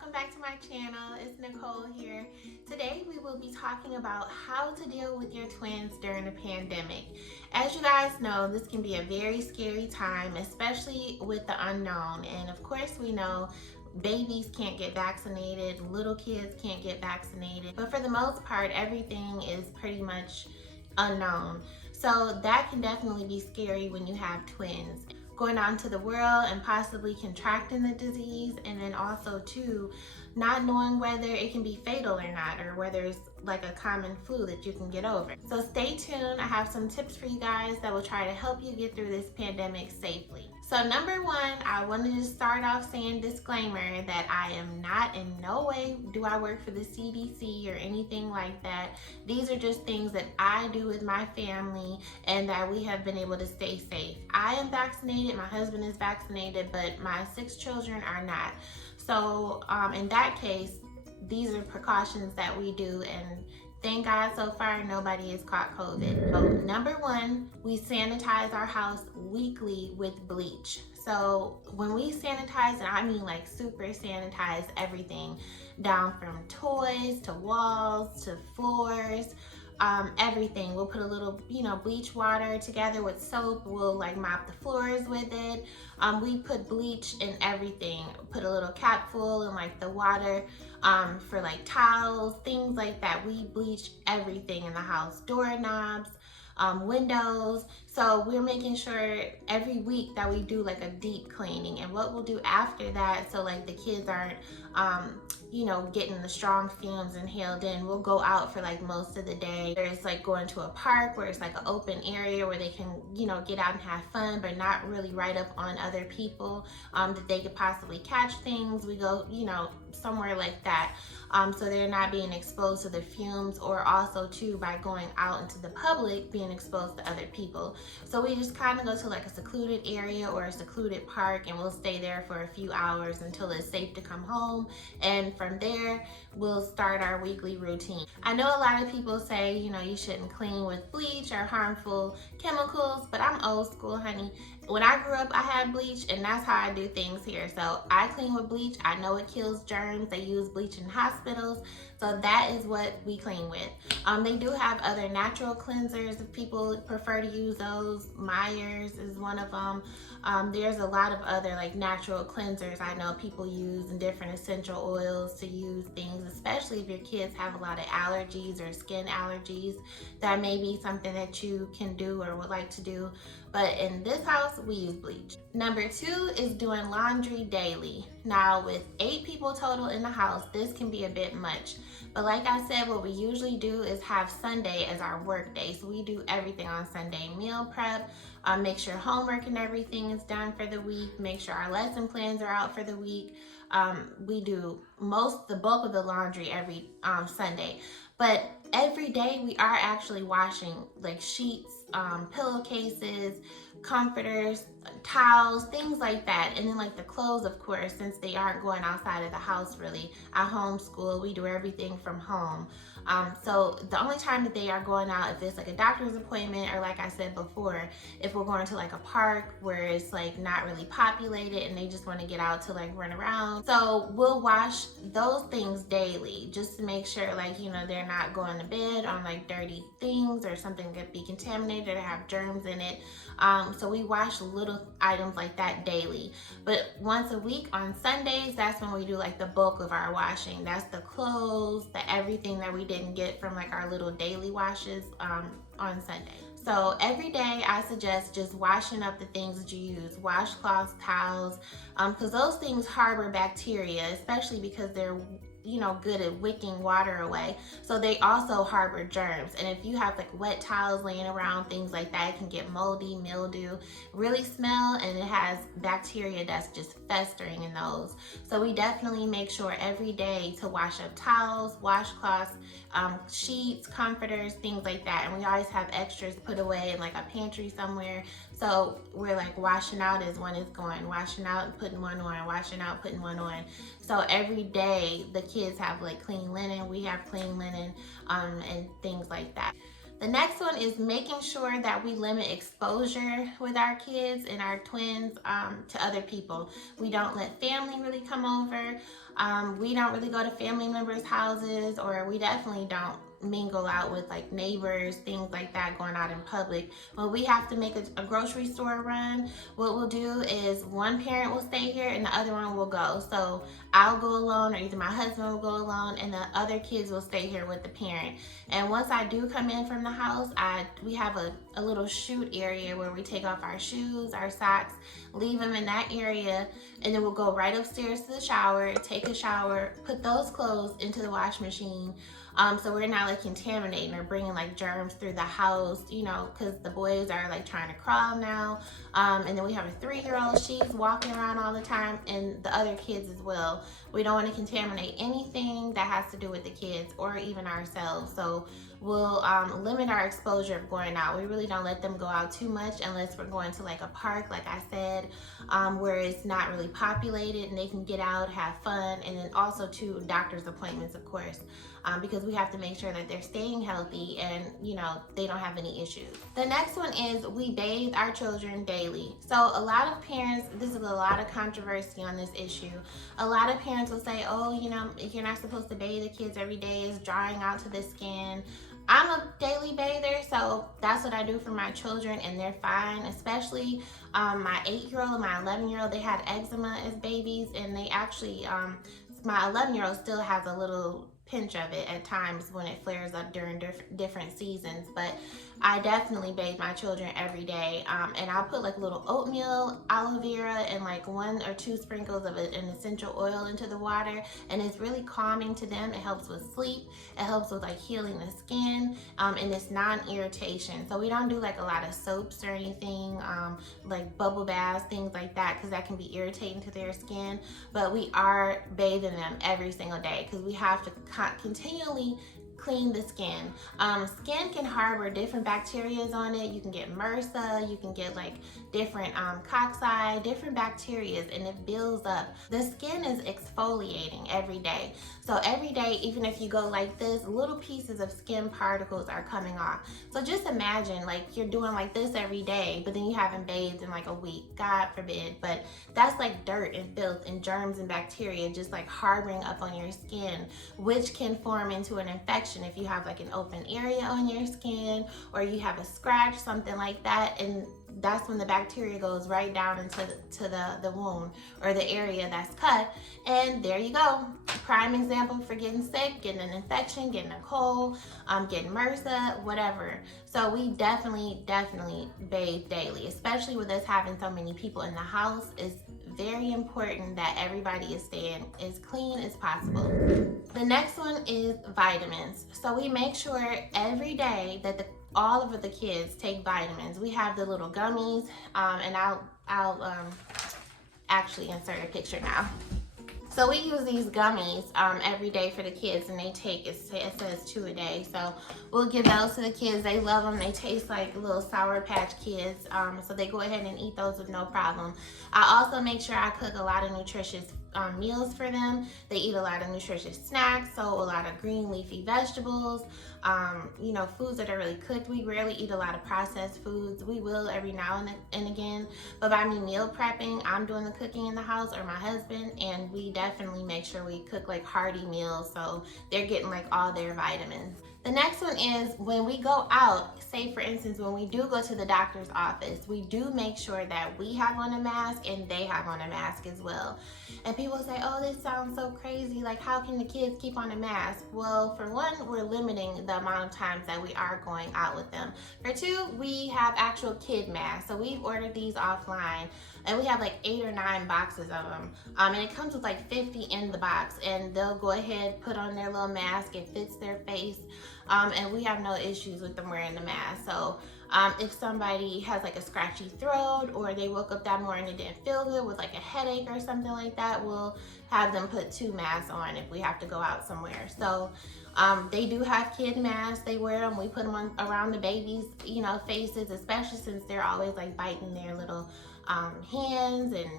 welcome back to my channel. It's Nicole here. Today we will be talking about how to deal with your twins during a pandemic. As you guys know, this can be a very scary time, especially with the unknown. And of course we know babies can't get vaccinated, little kids can't get vaccinated, but for the most part everything is pretty much unknown. So that can definitely be scary when you have twins. Going out into the world and possibly contracting the disease, and then also too not knowing whether it can be fatal or not, or whether it's like a common flu that you can get over. So stay tuned. I have some tips for you guys that will try to help you get through this pandemic safely. So number one, I wanted to start off saying disclaimer that I am not, in no way do I work for the CDC or anything like that. These are just things that I do with my family and that we have been able to stay safe. I am vaccinated, my husband is vaccinated, but my 6 children are not. So in that case, these are precautions that we do, and thank God so far nobody has caught COVID. So number one, we sanitize our house weekly with bleach. So when we sanitize, and I mean like super sanitize everything, down from toys to walls to floors, everything. We'll put a little, bleach water together with soap. We'll like mop the floors with it. We put bleach in everything. Put a little cap full in like the water for like towels, things like that. We bleach everything in the house, doorknobs, windows. So we're making sure every week that we do like a deep cleaning. And what we'll do after that, so like the kids aren't getting the strong fumes inhaled in, we'll go out for like most of the day. There's like going to a park where it's like an open area where they can get out and have fun, but not really right up on other people that they could possibly catch things. We go somewhere like that, so they're not being exposed to the fumes, or also too by going out into the public being exposed to other people. So we just kind of go to like a secluded area or a secluded park, and we'll stay there for a few hours until it's safe to come home, and from there we'll start our weekly routine. I know a lot of people say you shouldn't clean with bleach or harmful chemicals, but I'm old school, honey. When I grew up, I had bleach, and that's how I do things here. So I clean with bleach. I know it kills germs. They use bleach in hospitals, so that is what we clean with. They do have other natural cleansers if people prefer to use those. Myers is one of them. There's a lot of other like natural cleansers I know people use, and different essential oils to use things, especially if your kids have a lot of allergies or skin allergies. That may be something that you can do or would like to do. But in this house, we use bleach. Number 2 is doing laundry daily. Now with 8 people total in the house, this can be a bit much. But like I said, what we usually do is have Sunday as our work day. So we do everything on Sunday. Meal prep, make sure homework and everything is done for the week, make sure our lesson plans are out for the week. We do the bulk of the laundry every Sunday. But every day we are actually washing like sheets, pillowcases, comforters, towels, things like that. And then like the clothes, of course, since they aren't going outside of the house really. I homeschool, we do everything from home. So the only time that they are going out, if it's like a doctor's appointment, or like I said before, if we're going to like a park where it's like not really populated and they just want to get out to like run around. So we'll wash those things daily just to make sure like, they're not going to bed on like dirty things or something that could be contaminated or have germs in it. So we wash little items like that daily. But once a week on Sundays, that's when we do like the bulk of our washing. That's the clothes, the everything that we didn't get from like our little daily washes on Sunday. So every day I suggest just washing up the things that you use, washcloths, towels, because those things harbor bacteria, especially because they're good at wicking water away. So they also harbor germs. And if you have like wet towels laying around, things like that, it can get moldy, mildew, really smell, and it has bacteria that's just festering in those. So we definitely make sure every day to wash up towels, washcloths, sheets, comforters, things like that. And we always have extras put away in like a pantry somewhere. So we're like washing out as one is going, washing out and putting one on, washing out, putting one on. So every day the kids have like clean linen, we have clean linen, and things like that. The next one is making sure that we limit exposure with our kids and our twins to other people. We don't let family really come over. We don't really go to family members' houses, or we definitely don't mingle out with like neighbors, things like that, going out in public. When we have to make a grocery store run, what we'll do is one parent will stay here and the other one will go. So I'll go alone, or either my husband will go alone, and the other kids will stay here with the parent. And once I do come in from the house, we have a little chute area where we take off our shoes, our socks, leave them in that area, and then we'll go right upstairs to the shower, take a shower, put those clothes into the wash machine. So we're not like contaminating or bringing like germs through the house, you know, because the boys are like trying to crawl now. And then we have a 3-year-old, she's walking around all the time, and the other kids as well. We don't want to contaminate anything that has to do with the kids or even ourselves. So we'll limit our exposure of going out. We really don't let them go out too much unless we're going to like a park, like I said, where it's not really populated and they can get out, have fun, and then also to doctor's appointments, of course, because we have to make sure that they're staying healthy and, you know, they don't have any issues. The next one is we bathe our children daily. So a lot of parents, this is a lot of controversy on this issue. A lot of parents will say, oh, you know, you're not supposed to bathe the kids every day, it's drying out to the skin. I'm a daily bather, so that's what I do for my children, and they're fine. Especially my 8-year-old and my 11-year-old, they had eczema as babies, and they actually, my 11-year-old still has a little pinch of it at times when it flares up during different seasons. But I definitely bathe my children every day, and I'll put like a little oatmeal, aloe vera, and like 1 or 2 sprinkles of an essential oil into the water, and it's really calming to them. It helps with sleep, it helps with like healing the skin, and it's non-irritation. So we don't do like a lot of soaps or anything, like bubble baths, things like that, because that can be irritating to their skin. But we are bathing them every single day because we have to continually clean the skin. Skin can harbor different bacteria on it. You can get MRSA, you can get like different cocci, different bacteria, and it builds up. The skin is exfoliating every day. So every day, even if you go like this, little pieces of skin particles are coming off. So just imagine like you're doing like this every day, but then you haven't bathed in like a week, God forbid. But that's like dirt and filth and germs and bacteria just like harboring up on your skin, which can form into an infection if you have like an open area on your skin, or you have a scratch, something like that, and that's when the bacteria goes right down into the wound or the area that's cut, and there you go. Prime example for getting sick, getting an infection, getting a cold, getting MRSA, whatever. So we definitely bathe daily, especially with us having so many people in the house. It's very important that everybody is staying as clean as possible. The next one is vitamins. So we make sure every day that all of the kids take vitamins. We have the little gummies, and I'll actually insert a picture now. So we use these gummies every day for the kids, and they take, it says 2 a day. So we'll give those to the kids. They love them. They taste like little Sour Patch Kids. So they go ahead and eat those with no problem. I also make sure I cook a lot of nutritious meals for them. They eat a lot of nutritious snacks, so a lot of green leafy vegetables, you know, foods that are really cooked. We rarely eat a lot of processed foods. We will every now and again, but by me meal prepping, I'm doing the cooking in the house, or my husband, and we definitely make sure we cook like hearty meals so they're getting like all their vitamins. The next one is when we go out, say for instance, when we do go to the doctor's office, we do make sure that we have on a mask and they have on a mask as well. And people say, oh, this sounds so crazy. Like, how can the kids keep on a mask? Well, for one, we're limiting the amount of times that we are going out with them. For two, we have actual kid masks. So we've ordered these offline, and we have like 8 or 9 boxes of them. And it comes with like 50 in the box, and they'll go ahead, put on their little mask. It fits their face. And we have no issues with them wearing the mask. So if somebody has like a scratchy throat, or they woke up that morning and didn't feel good with like a headache or something like that, we'll have them put 2 masks on if we have to go out somewhere. So they do have kid masks. They wear them. We put them on around the babies', you know, faces, especially since they're always like biting their little hands and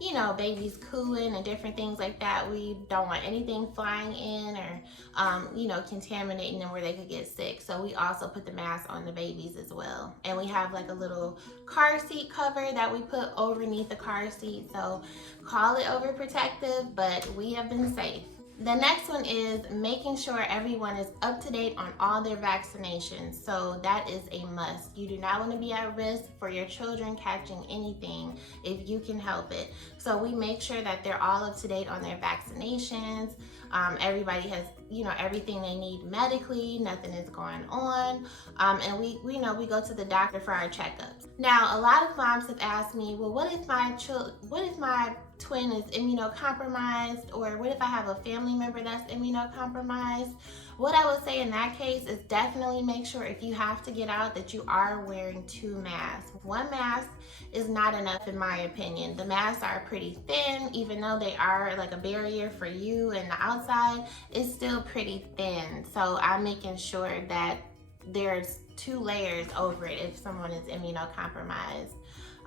you know, babies cooing and different things like that. We don't want anything flying in or, you know, contaminating them where they could get sick. So we also put the mask on the babies as well. And we have like a little car seat cover that we put underneath the car seat. So call it overprotective, but we have been safe. The next one is making sure everyone is up to date on all their vaccinations. So that is a must. You do not want to be at risk for your children catching anything if you can help it. So we make sure that they're all up to date on their vaccinations. Everybody has, you know, everything they need medically, nothing is going on. And we know we go to the doctor for our checkups. Now, a lot of moms have asked me, well, what if my twin is immunocompromised, or what if I have a family member that's immunocompromised? What I would say in that case is definitely make sure if you have to get out that you are wearing 2 masks. 1 mask is not enough in my opinion. The masks are pretty thin, even though they are like a barrier for you and the outside, it's still pretty thin. So I'm making sure that there's 2 layers over it if someone is immunocompromised.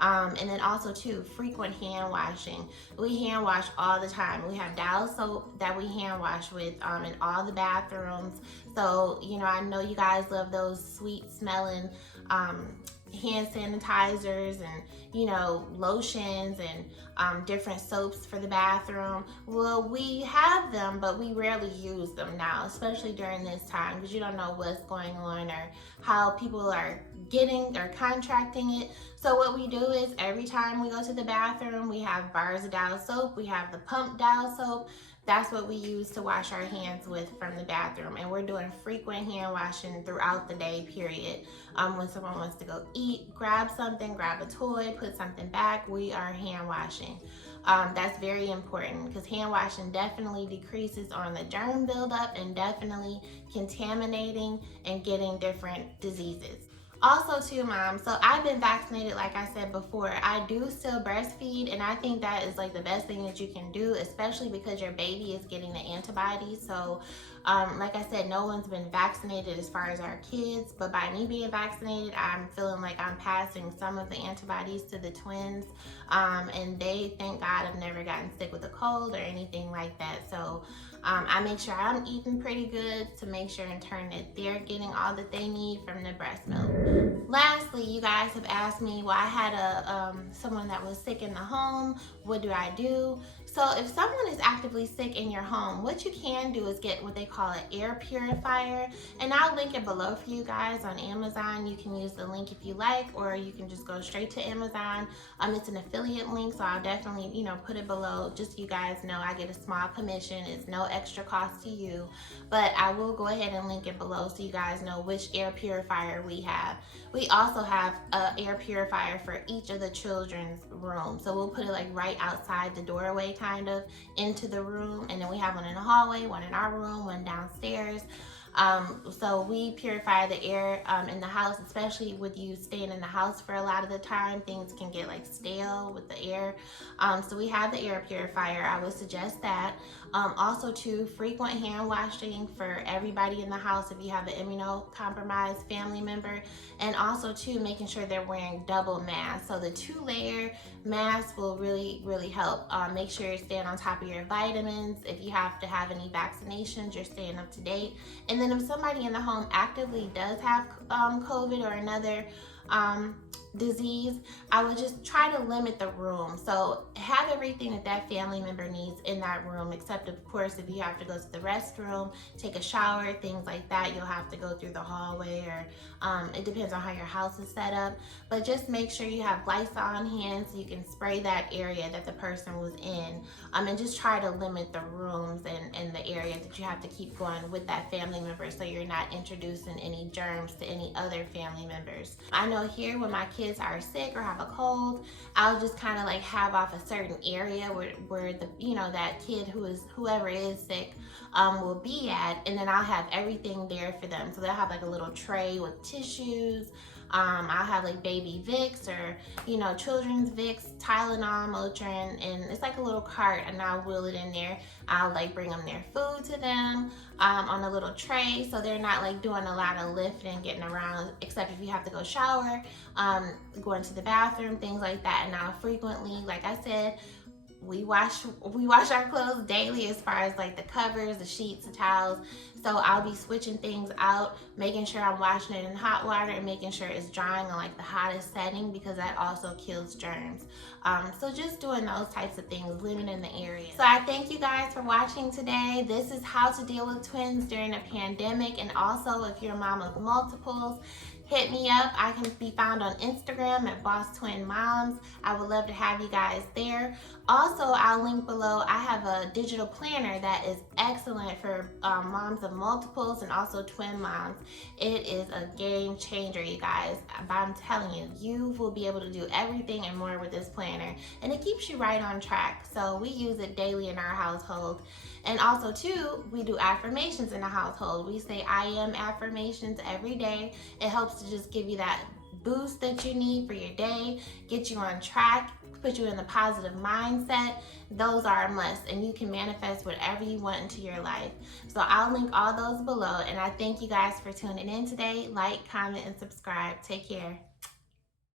And then also too, frequent hand washing. We hand wash all the time. We have Dial soap that we hand wash with in all the bathrooms. So, you know, I know you guys love those sweet smelling hand sanitizers and, you know, lotions and different soaps for the bathroom. Well, we have them, but we rarely use them now, especially during this time, because you don't know what's going on or how people are getting or contracting it. So what we do is every time we go to the bathroom, we have bars of Dial soap, we have the pump Dial soap. That's what we use to wash our hands with from the bathroom. And we're doing frequent hand washing throughout the day, period. When someone wants to go eat, grab something, grab a toy, put something back, we are hand washing. That's very important because hand washing definitely decreases on the germ buildup and definitely contaminating and getting different diseases. Also too, mom, so I've been vaccinated, like I said before. I do still breastfeed, and I think that is like the best thing that you can do, especially because your baby is getting the antibodies. So like I said, no one's been vaccinated as far as our kids, but by me being vaccinated, I'm feeling like I'm passing some of the antibodies to the twins. And they, thank God, have never gotten sick with a cold or anything like that. So I make sure I'm eating pretty good to make sure in turn that they're getting all that they need from the breast milk. Lastly, you guys have asked me, well, I had someone that was sick in the home. What do I do? So if someone is actively sick in your home, what you can do is get what they call an air purifier. And I'll link it below for you guys on Amazon. You can use the link if you like, or you can just go straight to Amazon. It's an affiliate link, so I'll definitely, you know, put it below. Just so you guys know, I get a small commission. It's no extra cost to you. But I will go ahead and link it below so you guys know which air purifier we have. We also have an air purifier for each of the children's rooms. So we'll put it like right outside the doorway, kind of into the room, and then we have one in the hallway, one in our room, one downstairs. So we purify the air in the house, especially with you staying in the house for a lot of the time. Things can get like stale with the air. So we have the air purifier. I would suggest that. Also too, frequent hand washing for everybody in the house if you have an immunocompromised family member. And also too, making sure they're wearing double masks. So the 2-layer mask will really help. Make sure you're staying on top of your vitamins. If you have to have any vaccinations, you're staying up to date. And then if somebody in the home actively does have COVID or another disease, I would just try to limit the room. So have everything that family member needs in that room, except of course if you have to go to the restroom, take a shower, things like that, you'll have to go through the hallway, or it depends on how your house is set up. But just make sure you have Lysol on hand so you can spray that area that the person was in, and just try to limit the rooms and the areas that you have to keep going with that family member, so you're not introducing any germs to any other family members. I know here when my kids are sick or have a cold, I'll just kind of like have off a certain area where the, you know, that kid whoever is sick will be at, and then I'll have everything there for them. So they'll have like a little tray with tissues. I'll have like baby Vicks, or, you know, children's Vicks, Tylenol, Motrin, and it's like a little cart, and I'll wheel it in there. I'll like bring them their food to them on a little tray, so they're not like doing a lot of lifting, getting around, except if you have to go shower, going to the bathroom, things like that. And now frequently, like I said, we wash our clothes daily, as far as like the covers, the sheets, the towels. So I'll be switching things out, making sure I'm washing it in hot water and making sure it's drying on like the hottest setting, because that also kills germs. So just doing those types of things, living in the area. So I thank you guys for watching today. This is how to deal with twins during a pandemic. And also, if you're a mom of multiples, hit me up. I can be found on Instagram at Boss Twin Moms. I would love to have you guys there. Also, I'll link below. I have a digital planner that is excellent for moms of multiples and also twin moms. It is a game changer, you guys. I'm telling you, you will be able to do everything and more with this planner, and it keeps you right on track. So we use it daily in our household. And also too, we do affirmations in the household. We say I am affirmations every day. It helps to just give you that boost that you need for your day, get you on track, put you in the positive mindset. Those are a must, and you can manifest whatever you want into your life. So I'll link all those below, and I thank you guys for tuning in today. Like, comment, and subscribe. Take care.